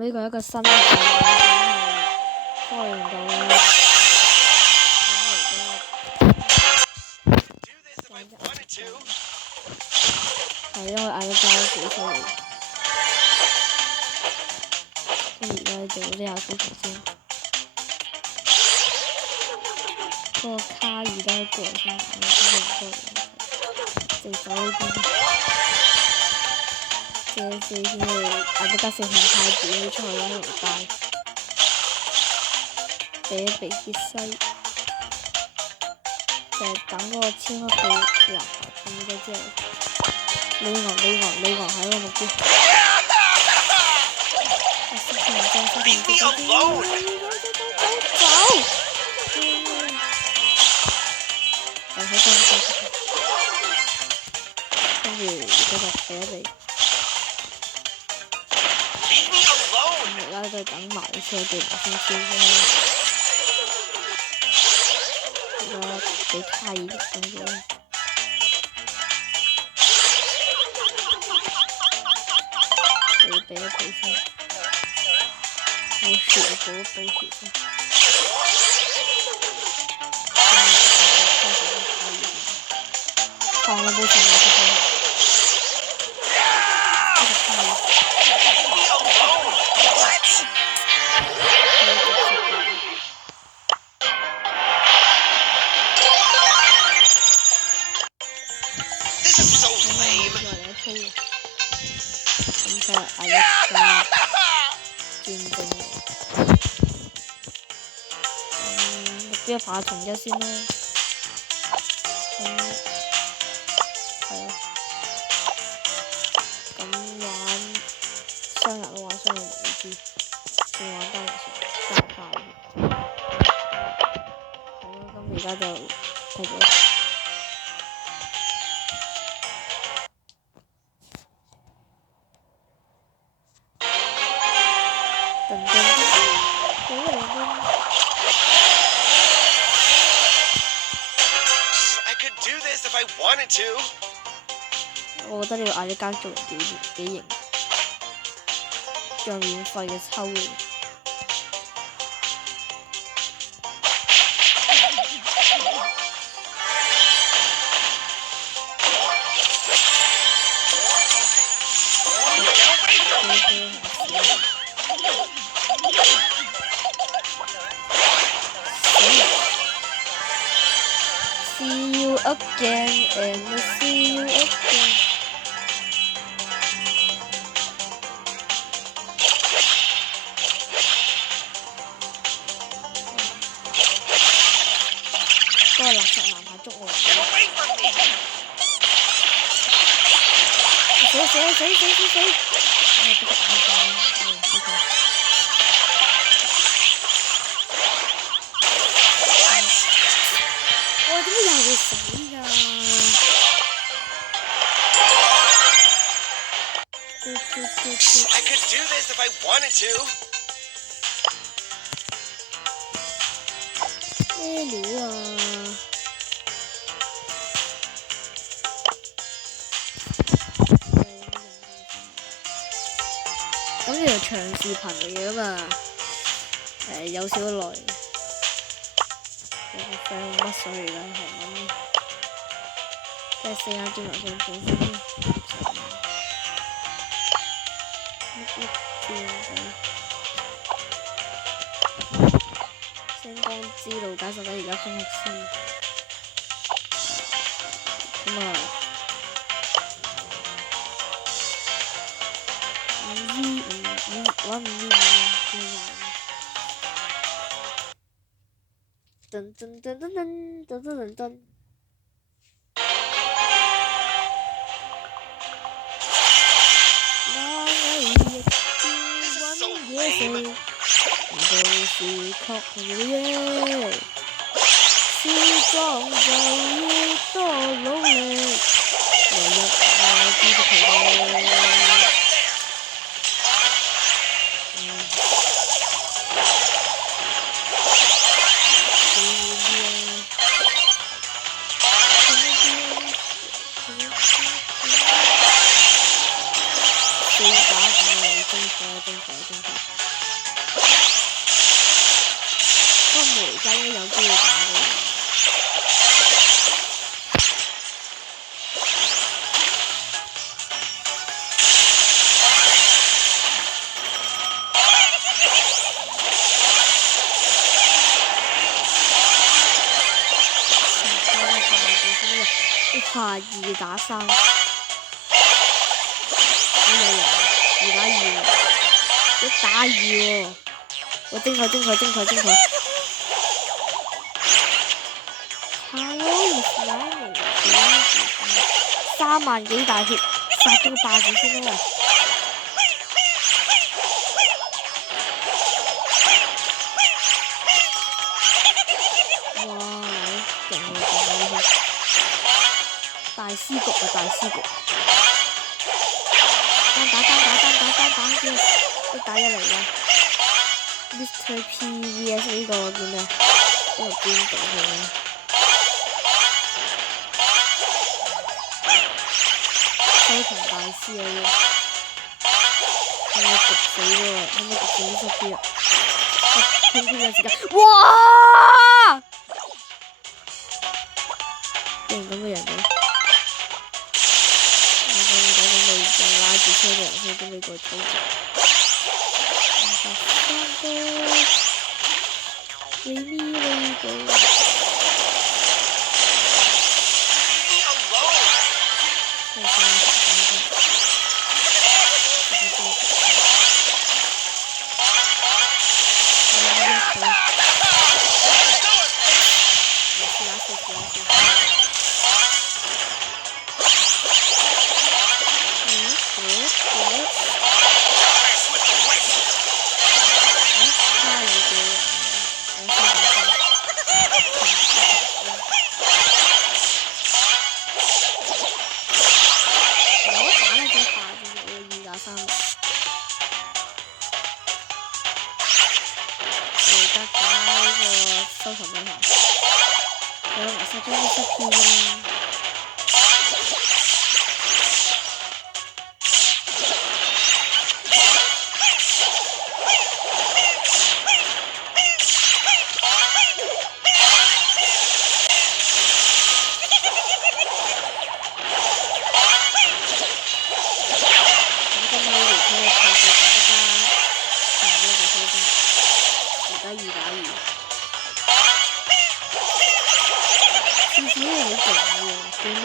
呢個係一個新嘅項目，咁係開唔到啦。係因為嗌咗膠紙出嚟，跟住而家做啲廿分鐘先。嗰個卡爾都係過嚟先打，佢唔過嚟，就走呢邊。這四天嚟嗌咗加四條太子出去啦，喺度街，避一避啲西，就係等嗰個超級嘅人中咗之後。李昂係一個目標。Leave me alone！ 走！又好心急，跟住而家就避一避。Leave me alone！ 而家都等埋車對埋先先啦。而家俾卡爾擊中咗。要避一避先，冇血補血先。放咗冇錢買出去。This is so lame！ 咁就係阿一家戰爭。目標爬從一先咯。係咯。咁玩雙人都玩雙人唔知，仲玩單人加快。係咯，咁而家就睇咗。I could do this if I wanted to！ 我覺得呢個嗌咗間做人幾型，仲有免費嘅抽嘅。See you again and see you again。嗰個垃圾男孩捉我嚟嘅。死！哎，這個打架，我點解又會死㗎？I could do this if I wanted to！ 咩料啊？咁呢條長視頻嚟嘅嘛，有少耐。有個 friend 乜水嚟㗎？韓文，即係4眼轉頭上本身乜星光之路解說緊而家分析師，咁啊噔。就是確了，試裝就要多努力，來日我知道佢4打5嚟，精彩！而家應該有機會打嘅。下2打3，好有人，2打2，1打2喎，我精佢，Hello Slimy， 3萬幾大血，殺咗個霸主先啦喂！哇，勁啊！大師局啊，大師局！單打，1打1嚟啦 ！Mr. P vs 呢個叫咩？呢個邊度嘅？收藏大師啊！要係咪焗死喎？係咪焗死 Mr. P 啊？偏偏嘅時間，哇！竟然咁嘅人嘅〜拉住車嘅人去準備過操作，3個，你呢個？收藏品牌，有埋晒張 Mr. P 啦。而家2打2，次次都好勁喎，最尾